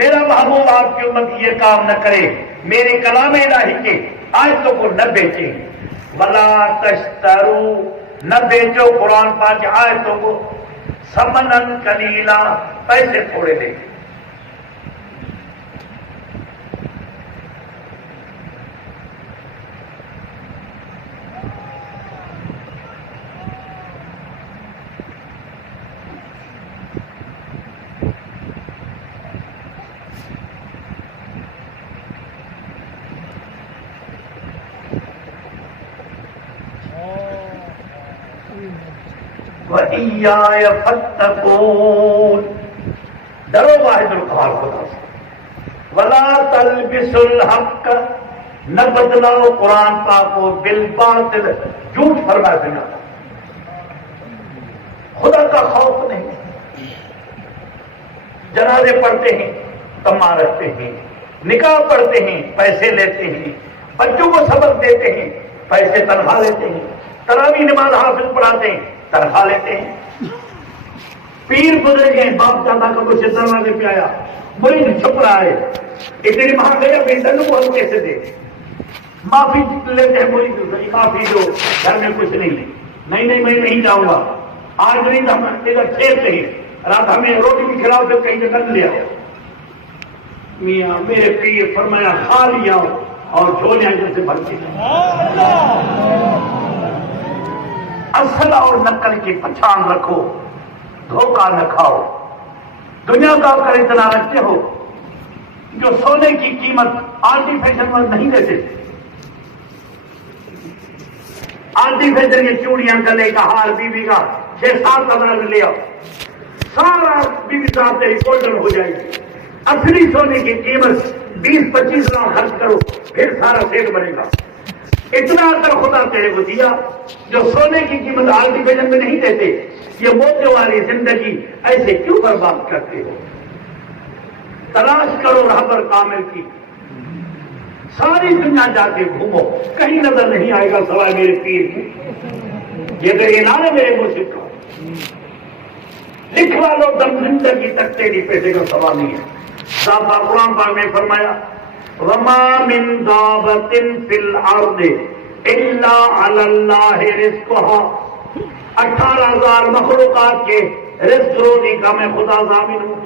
میرا محبوب آپ کی امت یہ کام نہ کرے, میرے کلام الہی کے آیتوں کو نہ بیچے. ولا تشترو, نہ بیچو قرآن پاک کی آیتوں کو ثمنًا قلیلا, پیسے تھوڑے دیں. وَإِيَّايَ فَاتَّقُونِ, ڈرو واحد القہار خدا سے. وَلَا تَلْبِسُوا الْحَقَّ, نہ بدلاؤ قرآن پاک کو بالباطل, جھوٹ فرما دینا. خدا کا خوف نہیں. جنازے پڑھتے ہیں تما رکھتے ہیں, نکاح پڑھتے ہیں پیسے لیتے ہیں, بچوں کو سبق دیتے ہیں پیسے تنخواہ لیتے ہیں, تراویح نماز حافظ پڑھاتے ہیں تنخواہ لیتے ہیں. پیر گزر گئے, باپ دادا کا کچھ دروازے پہ آیا, مرید چھپ رہا ہے, اتنی ماں گیا بیٹن کو ہم کیسے دے, معافی لیتے ہیں مرید, معافی دو, گھر میں کچھ نہیں لی. نہیں میں نہیں جاؤں گا, آج نہیں ہم ادھر کھیت نہیں, رات ہمیں روٹی بھی کھلاؤ تو کہیں سے لے آؤ. میاں میرے پیر فرمایا کھا لیا اور جھولیاں جیسے بھرتی. اصل اور نقل کی پہچان رکھو, دھوکہ نہ کھاؤ. دنیا کا کر اتنا رکھتے ہو جو سونے کی قیمت آرٹیفیشل میں نہیں دیتے. آرٹیفیشل کی چوڑیاں, گلے کا ہار, بیوی کا 6-7 ہزار لے آؤ, سارا بیوی صاحب تیری گولڈن ہو جائے گی. اصلی سونے کی قیمت 20-25 لاکھ خرچ کرو, پھر سارا سیٹ بنے گا. اتنا اگر خدا تیرے کو دیا جو سونے کی قیمت آرٹیفیشل میں نہیں دیتے, یہ موتوں والی زندگی ایسے کیوں برباد کرتے ہو؟ تلاش کرو رہبر کامل کی. ساری دنیا جا کے گھومو, کہیں نظر نہیں آئے گا سوائے میرے پیر کی. یہ تو اعلان ہے میرے مرشد کا, لکھوا لو دم زندگی تک تیری پیسے کا سوال نہیں ہے. صاحب قرآن پاک میں فرمایا وَمَا مِن دَابَةٍ فِي الْأَرْضِ إِلَّا عَلَى اللَّهِ رِزْقُهَا. 18,000 مخلوقات کے رزق روزی کا میں خدا ضامن ہوں,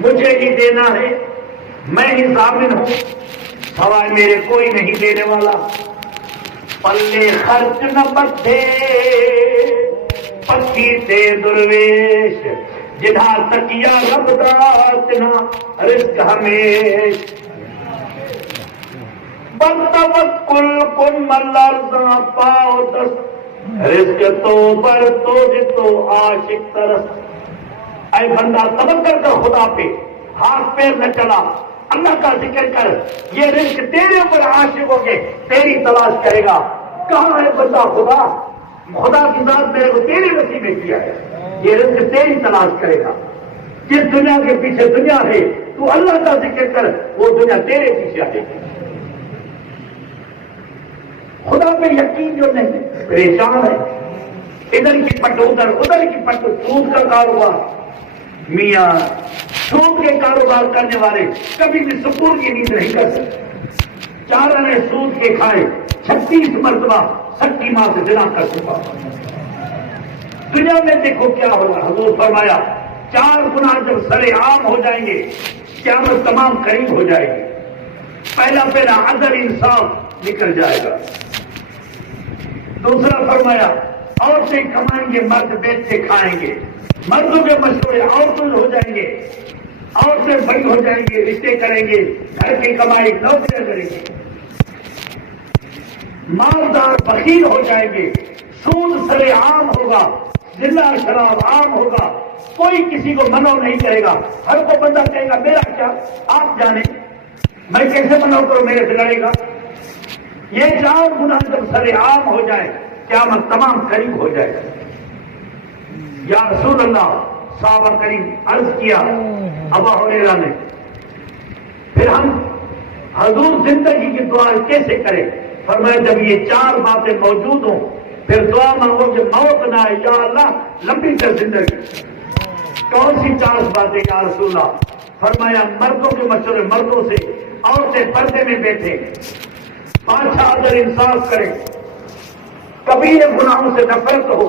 مجھے ہی دینا ہے, میں ہی ضامن ہوں, سوائے میرے کوئی نہیں دینے والا. پلے خرچ نہ بٹھے پکی سے درویش, جدھا تکیا رب داتنا رزق ہمیش. بتوکل کن ملرزاں پاؤ دست, رزق تو بر تو عاشق ترس. اے بندہ توکل کر خدا پہ, ہاتھ پیر نہ چلا, اللہ کا ذکر کر. یہ رزق تیرے اوپر عاشق ہو کے تیری تلاش کرے گا. کہاں ہے بندہ خدا؟ خدا کی ذات میرے کو تیرے نصیب میں کیا ہے, یہ رزق تیری تلاش کرے گا. جس دنیا کے پیچھے دنیا ہے, تو اللہ کا ذکر کر, وہ دنیا تیرے پیچھے آئے گی. خدا پہ یقین جو نہیں, پریشان ہے, ادھر کی پٹ ادھر کی پٹ, سود کا کاروبار. میاں سود کے کاروبار کرنے والے کبھی بھی سکون کی نیند نہیں کر سکتے. 4 نے سود کے کھائے، 36 مرتبہ سکی ماں سے زنا کر چکا۔ دنیا میں دیکھو کیا ہوگا، حضور فرمایا 4 گناہ جب سرے عام ہو جائیں گے قیامت تمام قریب ہو جائے گی۔ پہلا عدل انصاف نکل جائے گا۔ دوسرا فرمایا عورتیں کمائیں گے، مرد بیچ سے کھائیں گے، مردوں کے مشورے عورتوں ہو جائیں گے، عورتیں بڑی ہو جائیں گے، رشتے کریں گے، گھر کی کمائی نوکریاں کریں گے، مالدار بخیل ہو جائیں گے، سود سرے عام ہوگا، زنا شراب عام ہوگا، کوئی کسی کو منع نہیں کرے گا، ہر کو بندہ کہے گا میرا کیا، آپ جانے میں کیسے منع کروں، میرے سے لڑے گا۔ یہ 4 گناہ جب سرے عام ہو جائے قیامت تمام قریب ہو جائے گا۔ یا رسول اللہ، صحابہ کریم عرض کیا ابا ہریرہ نے، پھر ہم حضور زندگی کی دعا کیسے کریں؟ فرمایا جب یہ 4 باتیں موجود ہوں پھر دعا مانگو کہ موت نہ آئے، یا اللہ لمبی کر زندگی۔ کون سی 4 باتیں یا رسول اللہ؟ فرمایا مردوں کے مشورے مردوں سے، عورتیں پردے میں بیٹھے، بادشاہ عدل انصاف کرے، کبیرہ گناہوں سے نفرت ہو،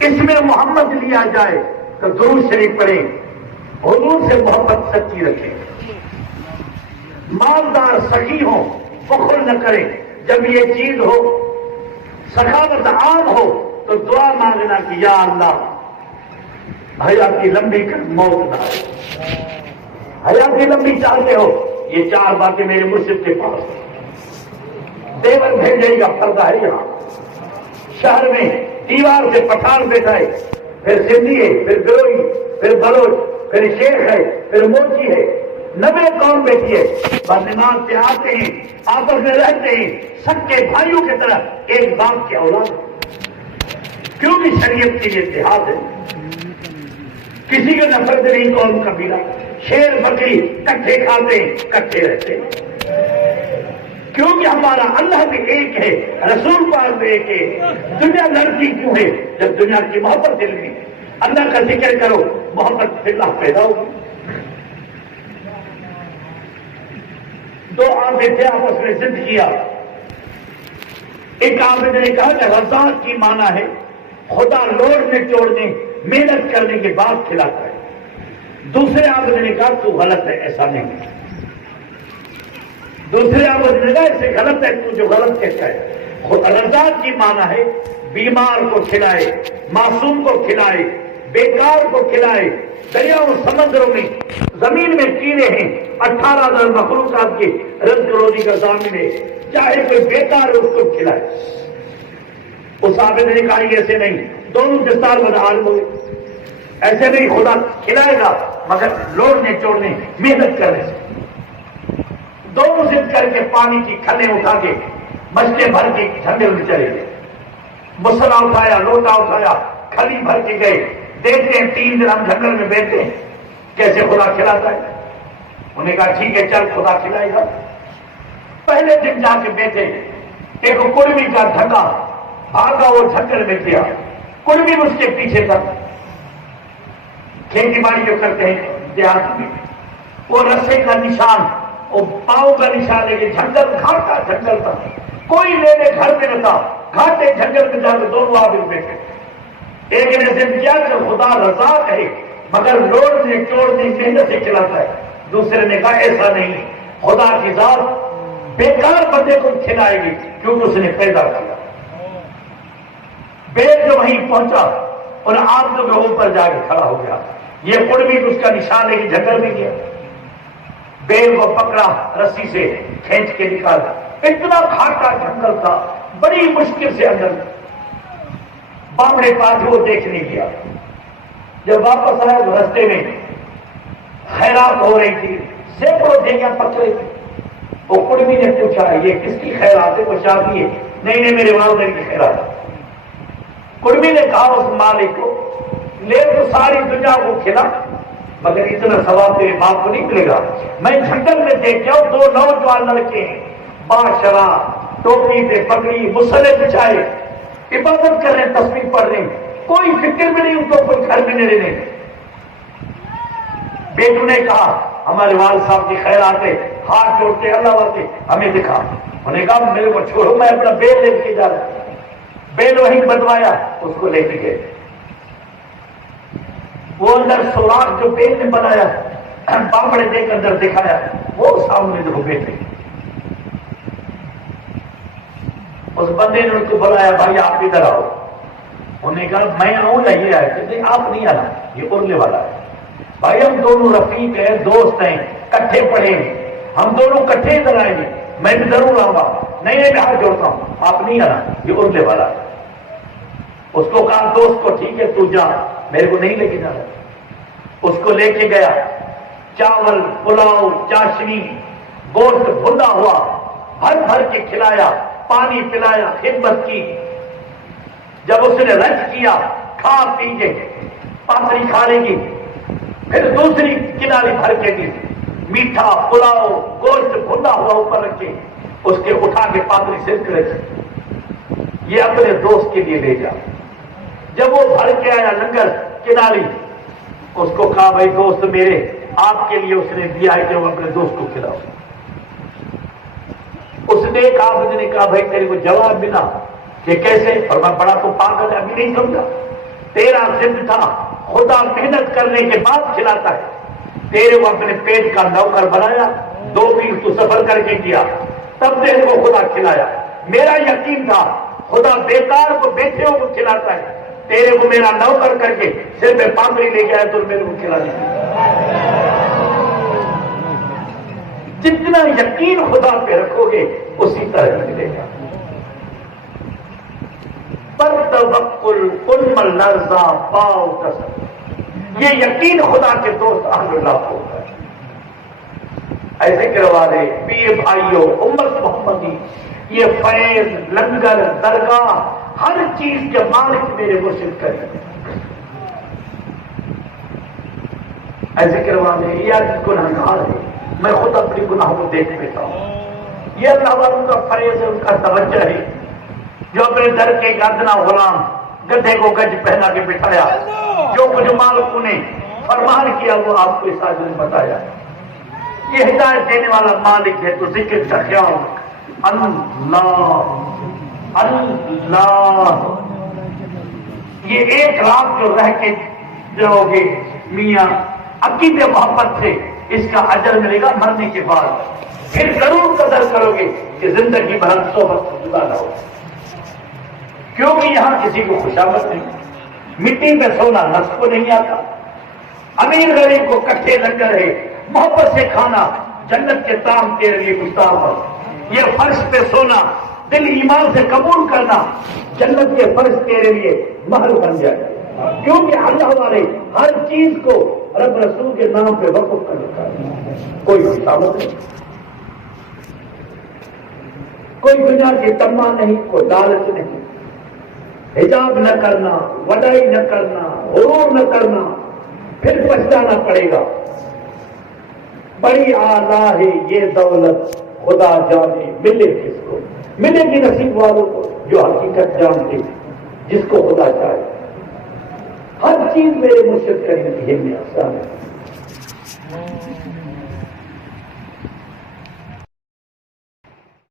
اس میں محمد لیا جائے تو درود شریف پڑھیں، حضور سے محبت سچی رکھیں، مالدار سخی ہو، بخل نہ کریں، جب یہ چیز ہو، سخاوت عام ہو تو دعا مانگنا کہ یا اللہ حیات کی لمبی کر، موت نہ آئے۔ حیات کی لمبی چاہتے ہو، یہ 4 باتیں میرے مرشد کے پاس، دیور بھیجے گا، پردہ ہے یہاں شہر میں، دیوار سے پٹھان بیٹھائے، پھر سندھی ہے، پھر گروہی، پھر بلوچ، پھر شیخ ہے، پھر موچی ہے، 90 قوم بیٹھی ہے، بس نماز سے آتے ہیں، آپس میں رہتے ہیں، سب کے بھائیوں کی طرح ایک باپ کی اولاد، کیونکہ شریعت کے لیے اتحاد ہے، کسی کے نفرت نہیں، قوم قبیلہ، شیر بکری کٹھے کھاتے ہیں، کٹھے رہتے ہیں، کیونکہ ہمارا اللہ بھی ایک ہے، رسول پاک بھی ایک ہے۔ دنیا لڑتی کیوں ہے؟ جب دنیا کی محبت دل میں، اللہ کا ذکر کرو، محبت فی اللہ پیدا ہوگی۔ 2 عابد تھے، آپس میں ضد کیا، ایک عابد نے کہا کہ رزاق کی معنی ہے خدا لوڑنے توڑنے محنت کرنے کے بعد کھلاتا ہے، دوسرے عابد نے کہا تو غلط ہے، ایسا نہیں ہے، دوسرے عابد نے کہا ایسے غلط ہے، تو جو غلط کہتا ہے، رزاق کی معنی ہے بیمار کو کھلائے، معصوم کو کھلائے، بیکار کو کھلائے، دریاؤں سمندروں میں زمین میں کیڑے ہیں، 18,000 مخلوقات کے رزق روزی کا ضامن ہے، چاہے کوئی بیکار ہے اس کو کھلائے۔ اس عابد نے کہا ایسے نہیں، دونوں دستار بدعال ہوئے، ایسے نہیں، خدا کھلائے گا مگر لوڑنے چوڑنے محنت کرنے سے۔ دونوں ضد کر کے پانی کی کھلیں اٹھا کے مچھلے بھر کے جنگل میں چلے گئے، مسلا اٹھایا، لوٹا اٹھایا، کھلی بھر کے گئے، دیکھتے ہیں 3 دن ہم جنگل میں بیٹھتے ہیں کیسے خدا کھلاتا ہے۔ انہوں نے کہا ٹھیک ہے چل خدا کھلائے گا۔ پہلے دن جا کے بیٹھے، ایک کڑمی کا ڈھکا بھاگا، وہ جنگل میں گیا، کڑمی اس کے پیچھے تھا، کھیتی باڑی جو کرتے ہیں دیہات میں، وہ رسے کا نشان، وہ پاؤں کا نشان ہے کہ جنگل گھاٹا جنگل تھا، کوئی لینے گھر میں نہ تھا، گھاٹے جنگل میں جا کے دونوں عابد بیٹھے۔ ایک نے ضد کیا کہ خدا رزاق ہے مگر لوڑنے چوڑنے محنت سے کھلاتا ہے، دوسرے نے کہا ایسا نہیں، خدا کی ذات بیکار بندے کو کھلائے گی کیونکہ اس نے پیدا کیا۔ بیل جو وہیں پہنچا اور عابدوں کے اوپر جا کے کھڑا ہو گیا، یہ قربی اس کا نشان ہے کہ جنگل میں گیا، بیل کو پکڑا، رسی سے کھینچ کے نکالا، اتنا گھاٹا جنگل تھا، بڑی مشکل سے اندر بامڑے پاس وہ دیکھنے گیا۔ جب واپس آیا تو رستے میں خیرات ہو رہی تھی، سینکڑوں دیگیں پکڑے تھے، وہ قربی نے پوچھا یہ کس کی خیرات ہے؟ وہ شادی ہے؟ نہیں نہیں میرے والدین کی خیرات ہے۔ قربی نے کہا اس مالک کو لے تو ساری دنیا کو کھلا مگر اتنا ثواب تیرے باپ کو نہیں ملے گا۔ میں جنگل میں دیکھا ہوں 2 نوجوان لڑکے ہیں، باشرا ٹوپی پہ پگڑی مسلے بچھائے، عبادت کر رہے ہیں، تسبیح پڑھ رہے ہیں، کوئی فکر بھی نہیں ان کو، کوئی گھر میں نہیں رہنے۔ بیٹوں نے کہا ہمارے والد صاحب کی خیرات ہے، ہاتھ جوڑتے اللہ واسطے ہمیں دکھا. انہوں نے کہا میرے کو چھوڑو میں اپنا بیل لے کے جا رہا ہوں. بیل وہیں بنوایا اس کو لے کے گئے. وہ اندر سوراخ جو بیل نے بنایا پاپڑے دے کے اندر دکھایا وہ سامنے دیکھو بیٹے. اس بندے نے ان کو بلایا بھائی آپ ادھر آؤ. انہوں نے کہا میں آؤں یا یہ آئے کہ آپ نہیں آنا یہ ارلے والا ہے. بھائی ہم دونوں رفیق ہیں دوست ہیں کٹھے پڑھے ہیں ہم دونوں کٹھے ادھر آئیں گے میں بھی ضرور آؤں گا. نہیں میں ہاتھ جوڑتا ہوں آپ نہیں آنا یہ ارلے والا ہے. اس کو کہا دوست کو ٹھیک ہے تو جا میرے کو نہیں لے کے جانا. اس کو لے کے گیا چاول پلاؤ چاشنی گوشت بھنا ہوا بھر بھر کے کھلایا پانی پلایا خدمت کی. جب اس نے رنج کیا کھا پی کے پاتری کھا لے گی پھر دوسری کناری بھر کے دی میٹھا پلاؤ گوشت بھنا ہوا اوپر رکھے اس کے اٹھا کے پاتری سرک رکھی یہ اپنے دوست کے لیے لے جا. جب وہ بھر کے آیا لنگر کناری اس کو کہا بھائی دوست میرے آپ کے لیے اس نے دیا ہے کہ وہ اپنے دوست کو کھلاؤ. اس نے کہا نے کہا بھائی تیرے کو جواب ملا کہ کیسے. اور میں بڑا تو پاگل ابھی نہیں سمجھا تیرا ضد تھا خدا محنت کرنے کے بعد کھلاتا ہے. تیرے کو اپنے پیٹ کا نوکر بنایا 2 میل تو سفر کر کے کیا تب تیرے کو خدا کھلایا. میرا یقین تھا خدا بیکار کو بیٹھے ہو کو کھلاتا ہے تیرے کو میرا نوکر کر کے صرف میں پاتری لے کے آیا تو میرے کو کھلا دیا. جتنا یقین خدا پہ رکھو گے اسی طرح ملے گا. پر توکل علم لرزا پاؤ کسب یہ یقین خدا کے دوست اہل اللہ کو ہوتا ہے. ایسے کروا دے پیر بھائیو امت محمدی یہ فیض لنگر درگاہ ہر چیز کے مالک میرے مرشد کریں. ایسے کروا دے یہ آج گنہگار ہے میں خود اپنی گناہوں کو دیکھ لیتا ہوں. یہ اللہ والوں کا فیض ہے ان کا توجہ ہے جو اپنے در کے گردنا غلام گدھے کو گج پہنا کے بٹھایا جو کچھ مالکوں نے فرمان کیا وہ آپ کو اس آج نے بتایا. یہ ہدایت دینے والا مالک ہے تو ذکر کا خیال اللہ اللہ. یہ 1 رات جو رہ کے جاؤ گے میاں عقیدے محبت سے اس کا اجر ملے گا مرنے کے بعد. پھر ضرور قدر کرو گے کہ زندگی بھر صحبت سے جدا نہ ہو کیونکہ یہاں کسی کو خوشامد نہیں. مٹی پہ سونا نفس کو نہیں آتا. امیر غریب کو کٹھے لنگر ہے محبت سے کھانا جنت کے تام تیرے لیے گستاخ ہے. یہ فرش پہ سونا دل ایمان سے قبول کرنا جنت کے فرش تیرے لیے محل بن جائے کیونکہ اللہ والے ہر چیز کو رب رسول کے نام پہ وقف کر رکھا ہے. کوئی خوشامد نہیں کوئی دنیا کی تما نہیں کوئی لالچ نہیں. حجاب نہ کرنا وڈائی نہ کرنا غرور نہ کرنا پھر پچھتانا پڑے گا. بڑی اعلیٰ ہے یہ دولت خدا جانے ملے کس کو ملے گی نصیب والوں کو جو حقیقت جانتے جس کو خدا چاہے. ہر چیز میرے مرشد کرنے کی آسان ہے.